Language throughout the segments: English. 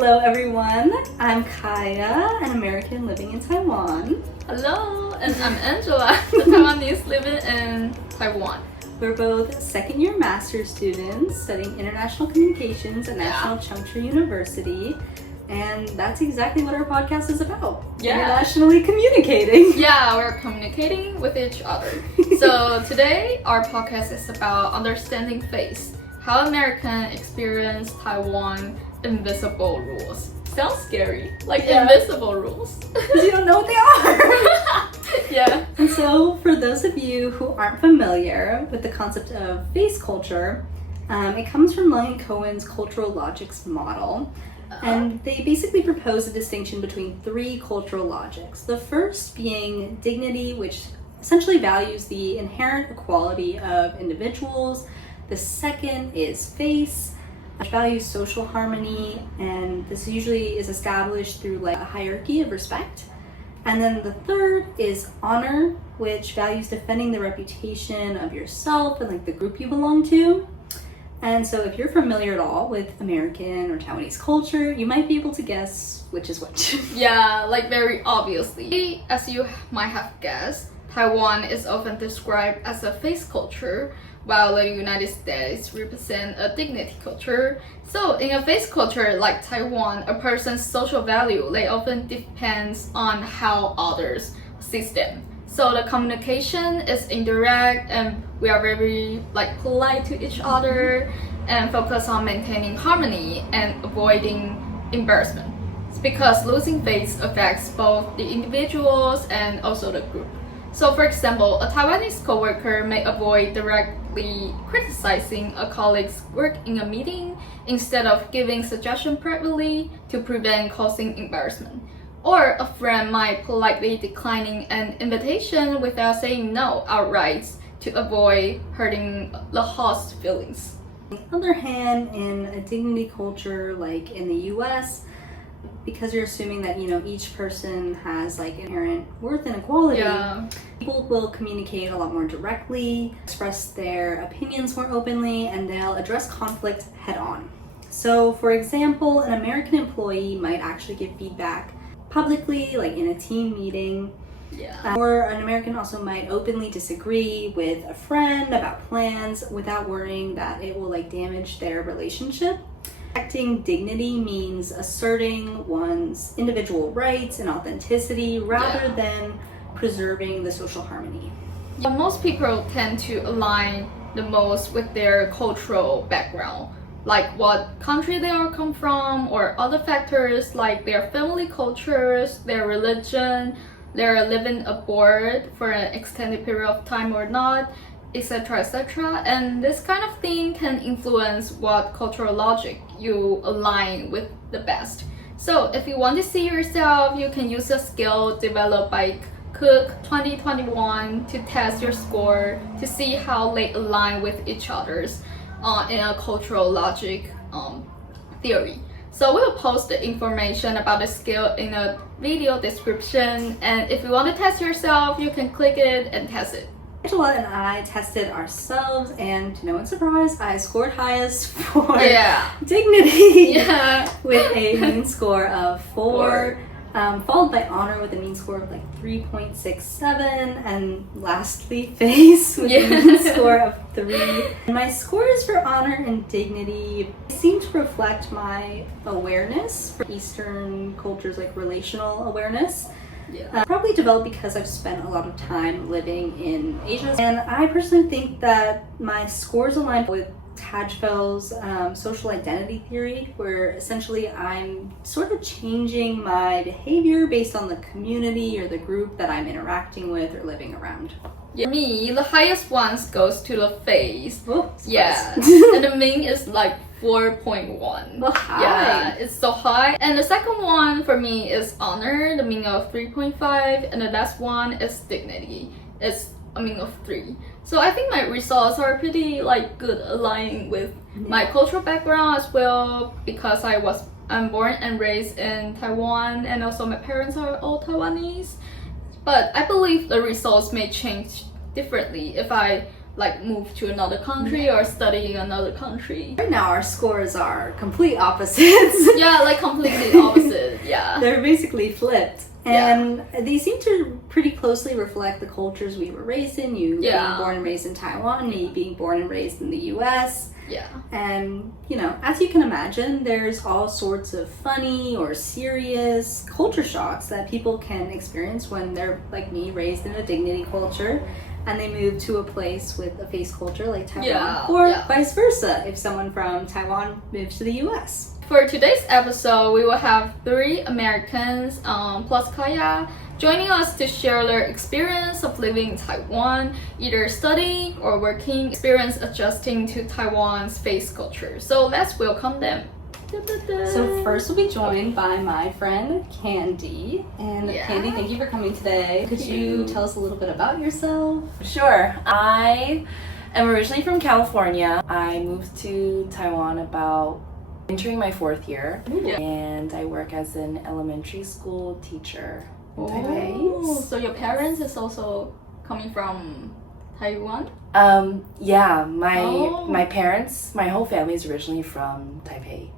Hello everyone, I'm Kaya, an American living in Taiwan. Hello, and I'm Angela, the Taiwanese living in Taiwan. We're both second-year master's students studying international communications at National Chengchi University, and that's exactly what our podcast is about. Internationally communicating. Yeah, we're communicating with each other. So today, our podcast is about understanding face, how Americans experience Taiwan invisible rules. Sounds scary, like invisible rules. Because you don't know what they are. Yeah. And so for those of you who aren't familiar with the concept of face culture, it comes from Leung and Cohen's cultural logics model. And they basically propose a distinction between three cultural logics. The first being dignity, which essentially values the inherent equality of individuals. The second is face, which values social harmony, and this usually is established through like a hierarchy of respect. And then the third is honor, which values defending the reputation of yourself and like the group you belong to. And so if you're familiar at all with American or Taiwanese culture, you might be able to guess which is which. Yeah, like very obviously. As you might have guessed, Taiwan is often described as a face culture, while the United States represent a dignity culture. So in a face culture like Taiwan, a person's social value, they often depends on how others see them. So the communication is indirect, and we are very like polite to each other and focus on maintaining harmony and avoiding embarrassment. It's because losing face affects both the individuals and also the group. So for example, a Taiwanese coworker may avoid directly criticizing a colleague's work in a meeting instead of giving suggestions privately to prevent causing embarrassment. Or a friend might politely declining an invitation without saying no outright to avoid hurting the host's feelings. On the other hand, in a dignity culture like in the US, because you're assuming that each person has like inherent worth and equality, people will communicate a lot more directly, express their opinions more openly, and they'll address conflict head on. So for example, an American employee might actually give feedback publicly, like in a team meeting. Or an American also might openly disagree with a friend about plans without worrying that it will like damage their relationship. Protecting dignity means asserting one's individual rights and authenticity rather than preserving the social harmony. Most people tend to align the most with their cultural background, like what country they are come from, or other factors like their family cultures, their religion, their living abroad for an extended period of time or not, etc., etc. And this kind of thing can influence what cultural logic you align with the best. So if you want to see yourself, you can use a skill developed by Cook 2021 to test your score to see how they align with each other's in a cultural logic theory. So we'll post the information about the skill in a video description, and if you want to test yourself, you can click it and test it. Angela and I tested ourselves, and to no one's surprise, I scored highest for dignity with a mean score of 4. Followed by honor with a mean score of like 3.67, and lastly face with a mean score of 3. And my scores for honor and dignity seem to reflect my awareness for Eastern cultures, like relational awareness. Probably developed because I've spent a lot of time living in Asia, and I personally think that my scores align with Tajfel's social identity theory, where essentially I'm sort of changing my behavior based on the community or the group that I'm interacting with or living around. For me, the highest ones goes to the face. Oh, and the mean is like 4.1. Oh, high. It's so high. And the second one for me is honor, the mean of 3.5, and the last one is dignity. It's a mean of 3. So I think my results are pretty like good, aligning with my cultural background as well, because I'm born and raised in Taiwan, and also my parents are all Taiwanese. But I believe the results may change differently if I like move to another country or study in another country. Right now our scores are complete opposites. Yeah, like completely opposite. Yeah. They're basically flipped. And they seem to pretty closely reflect the cultures we were raised in. You being born and raised in Taiwan, me being born and raised in the US. Yeah. And, you know, as you can imagine, there's all sorts of funny or serious culture shocks that people can experience when they're, like me, raised in a dignity culture and they move to a place with a face culture like Taiwan. Or vice versa, if someone from Taiwan moves to the US. For today's episode, we will have 3 Americans plus Kaya joining us to share their experience of living in Taiwan, either studying or working, experience adjusting to Taiwan's face culture. So let's welcome them. So first we'll be joined by my friend Candy. And Candy, thank you for coming today. Could you tell us a little bit about yourself? Sure. I am originally from California. I moved to Taiwan about entering my 4th year, and I work as an elementary school teacher in Taipei. So your parents is also coming from Taiwan? Yeah, my parents, my whole family is originally from Taipei.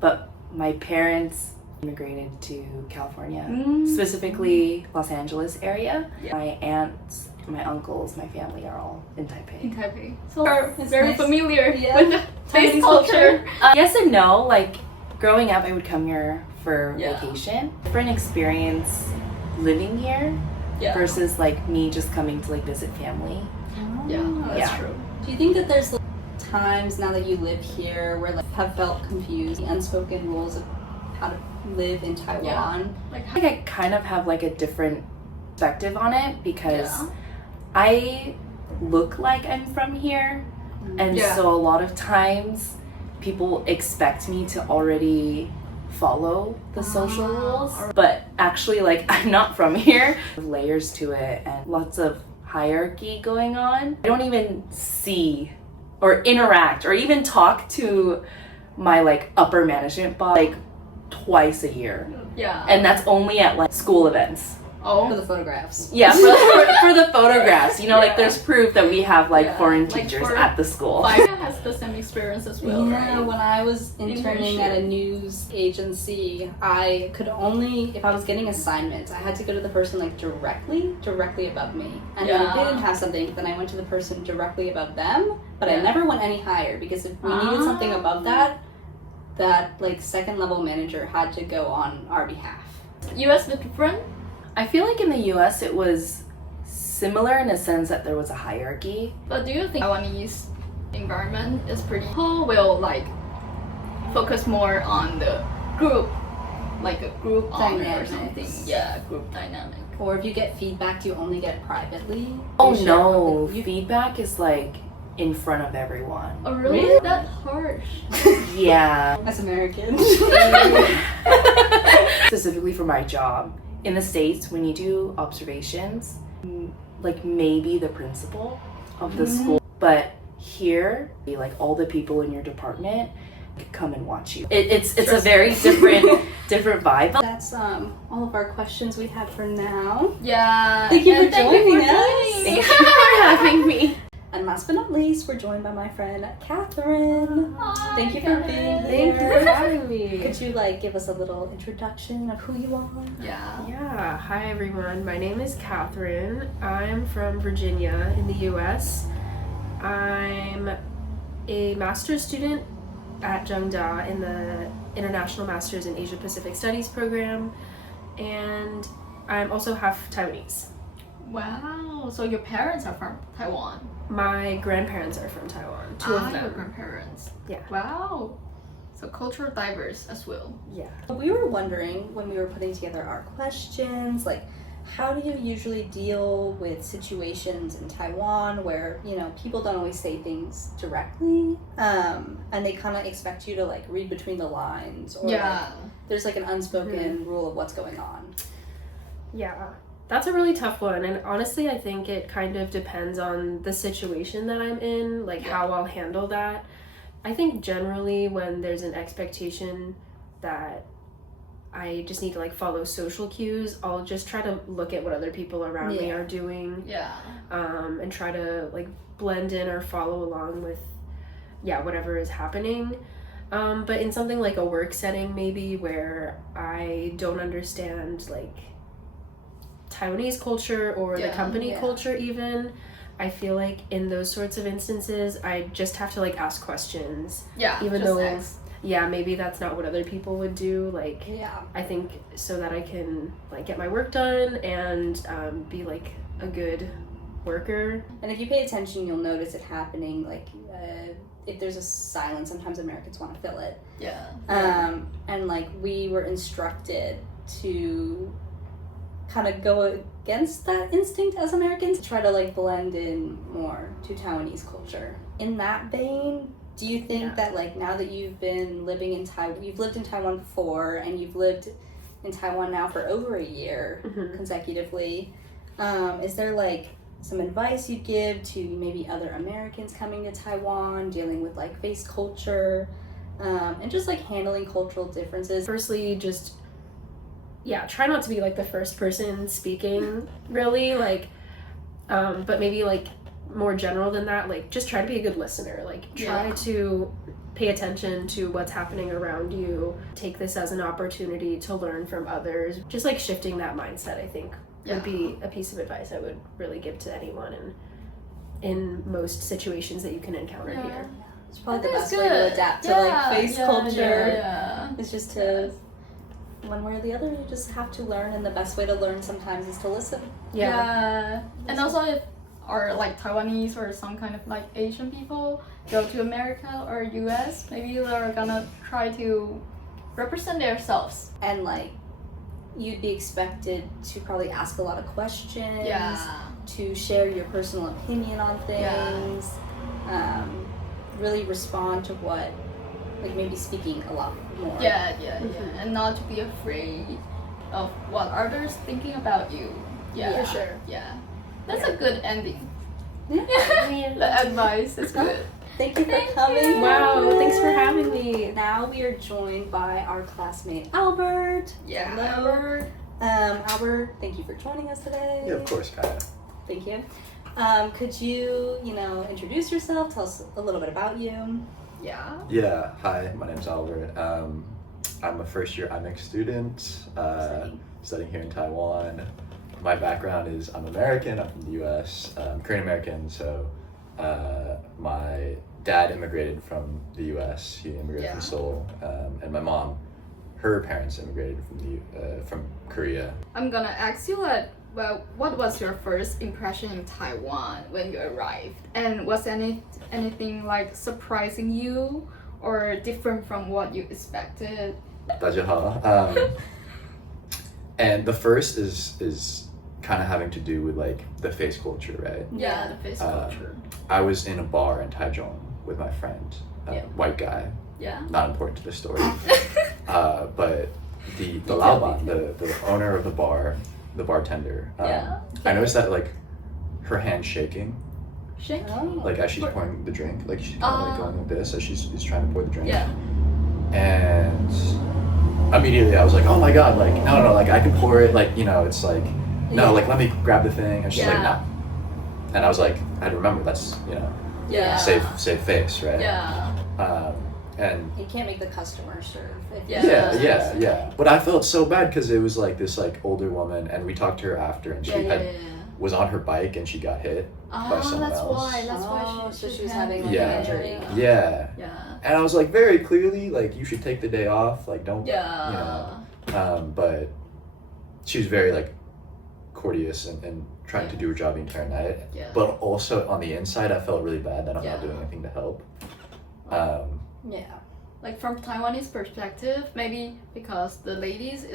But my parents immigrated to California, specifically Los Angeles area. My aunts, my uncles, my family are all in Taipei. In Taipei. So we're very familiar with the face Chinese culture. Yes and no. Like, growing up, I would come here for vacation. Different experience living here versus, like, me just coming to, like, visit family. That's true. Do you think that there's like, times now that you live here where like have felt confused, the unspoken rules of how to live in Taiwan? I think I kind of have like a different perspective on it because I look like I'm from here, and so a lot of times people expect me to already follow the social rules, but actually, like, I'm not from here. Layers to it and lots of hierarchy going on. I don't even see or interact or even talk to my like upper management boss like twice a year. And that's only at like school events. For the photographs. Yeah, for the photographs. You know, like there's proof that we have like foreign teachers at the school. Faya has the same experience as well, right? When I was interning at a news agency, I could only, if I was getting assignments, I had to go to the person like directly above me. And if they didn't have something, then I went to the person directly above them. But I never went any higher because if we needed something above that like second level manager had to go on our behalf. US is different? I feel like in the US it was similar in a sense that there was a hierarchy. But do you think Taiwanese environment is pretty cool? Will like focus more on the group, like a group honor or something? Yeah, group dynamic. Or if you get feedback, do you only get it privately? Oh no, feedback is like in front of everyone. Oh really? That harsh. Yeah. As American. Specifically for my job. In the States, when you do observations, like maybe the principal of the school, but here, like all the people in your department come and watch you. It's a very different vibe. That's all of our questions we have for now. Yeah. Thank you for joining us. Thank you for having me. And last but not least, we're joined by my friend Catherine. Hi, Thank you for being here. Thank you for having me. Could you like give us a little introduction of who you are? Yeah. Hi everyone. My name is Catherine. I'm from Virginia in the US. I'm a master's student at Zhengda in the International Masters in Asia Pacific Studies program, and I'm also half Taiwanese. Wow. So your parents are from Taiwan? My grandparents are from Taiwan. 2 of them. Your grandparents. Yeah. Wow. So cultural diverse as well. Yeah. We were wondering when we were putting together our questions, like how do you usually deal with situations in Taiwan where, you know, people don't always say things directly, and they kind of expect you to like read between the lines, or like, there's like an unspoken rule of what's going on. Yeah. That's a really tough one, and honestly I think it kind of depends on the situation that I'm in, like how I'll handle that. I think generally when there's an expectation that I just need to like follow social cues, I'll just try to look at what other people around me are doing. And try to like blend in or follow along with whatever is happening. But in something like a work setting maybe where I don't understand like Taiwanese culture or the company culture even, I feel like in those sorts of instances I just have to like ask questions. Even though ask. Maybe that's not what other people would do. Like, I think so that I can like get my work done and be like a good worker. And if you pay attention, you'll notice it happening. Like, if there's a silence, sometimes Americans want to fill it. And like we were instructed to kind of go against that instinct as Americans, to try to like blend in more to Taiwanese culture. In that vein, do you think that like now that you've been living in Taiwan, you've lived in Taiwan before and you've lived in Taiwan now for over a year consecutively, is there like some advice you'd give to maybe other Americans coming to Taiwan, dealing with like face culture, and just like handling cultural differences? Firstly, just try not to be like the first person speaking really, like but maybe like more general than that, like just try to be a good listener, like try to pay attention to what's happening around you, take this as an opportunity to learn from others. Just like shifting that mindset, I think would be a piece of advice I would really give to anyone in most situations that you can encounter here. It's probably the best way to adapt to like face culture. It's just to one way or the other, you just have to learn, and the best way to learn sometimes is to listen. And also if or like Taiwanese or some kind of like Asian people go to America or US, maybe they're gonna try to represent themselves. And like you'd be expected to probably ask a lot of questions, to share your personal opinion on things, really respond to what, like maybe speaking a lot more. And not to be afraid of what others thinking about you. For sure. That's a good ending. The advice is good. Thank you for coming. Wow, thanks for having me. Now we are joined by our classmate Albert. Hello. Albert, thank you for joining us today. Yeah, of course, Kaya. Thank you. Could you, introduce yourself? Tell us a little bit about you. Yeah, hi, my name's Albert. I'm a first-year IMEX student, studying here in Taiwan. My background is I'm American, I'm from the US, I'm Korean American, so my dad immigrated from the US, he immigrated from Seoul, and my mom, her parents immigrated from Korea. I'm gonna ask you what was your first impression in Taiwan when you arrived? And was anything like surprising you or different from what you expected? 大家好. And the first is kind of having to do with like the face culture, right? The face culture. I was in a bar in Taichung with my friend, white guy. Not important to the story. But the laoban, the owner of the bar, the bartender. I noticed that like her hand's shaking. Like as she's pouring the drink, like she's kind of like going like this as she's trying to pour the drink. And immediately I was like, oh my god, like no, like I can pour it, like it's like no, like let me grab the thing, and she's like no, and I was like, I remember that's save face, right? And you can't make the customer serve. But I felt so bad because it was like this like older woman, and we talked to her after, and she was on her bike and she got hit by someone else. That's why she was having like an injury. And I was like, very clearly, like you should take the day off, like don't but she was very like courteous and trying to do her job the entire night. But also on the inside I felt really bad that I'm not doing anything to help. Like from Taiwanese perspective, maybe because the ladies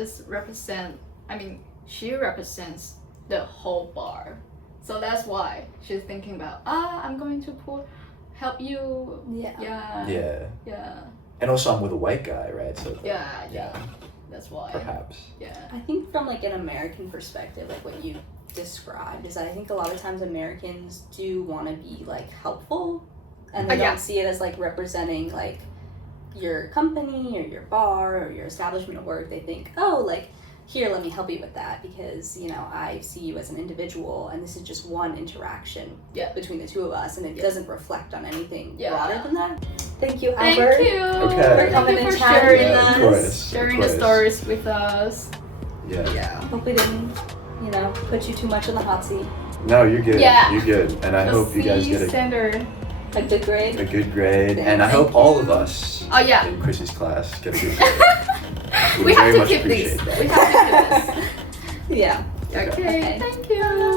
she represents the whole bar, so that's why she's thinking about I'm going to help you. And also I'm with a white guy, right? So that's why perhaps. I think from like an American perspective, like what you described is that I think a lot of times Americans do want to be like helpful, and they don't see it as like representing like your company or your bar or your establishment of work, they think, oh, like, here, let me help you with that because, you know, I see you as an individual and this is just one interaction between the two of us and it doesn't reflect on anything broader than that. Thank you, Albert. Thank you. Okay. For coming and sharing chatting Of with us. course. Sharing the stories with us. Yeah. Hope we didn't, you know, put you too much in the hot seat. No, you're good. Yeah. You're good. And I hope you guys get standard. A good grade. a good grade. And I Thank hope all you. of us in Chrissy's class get a good grade. We have very to much keep appreciate these. that. We have to keep this. Yeah. Okay. Thank you.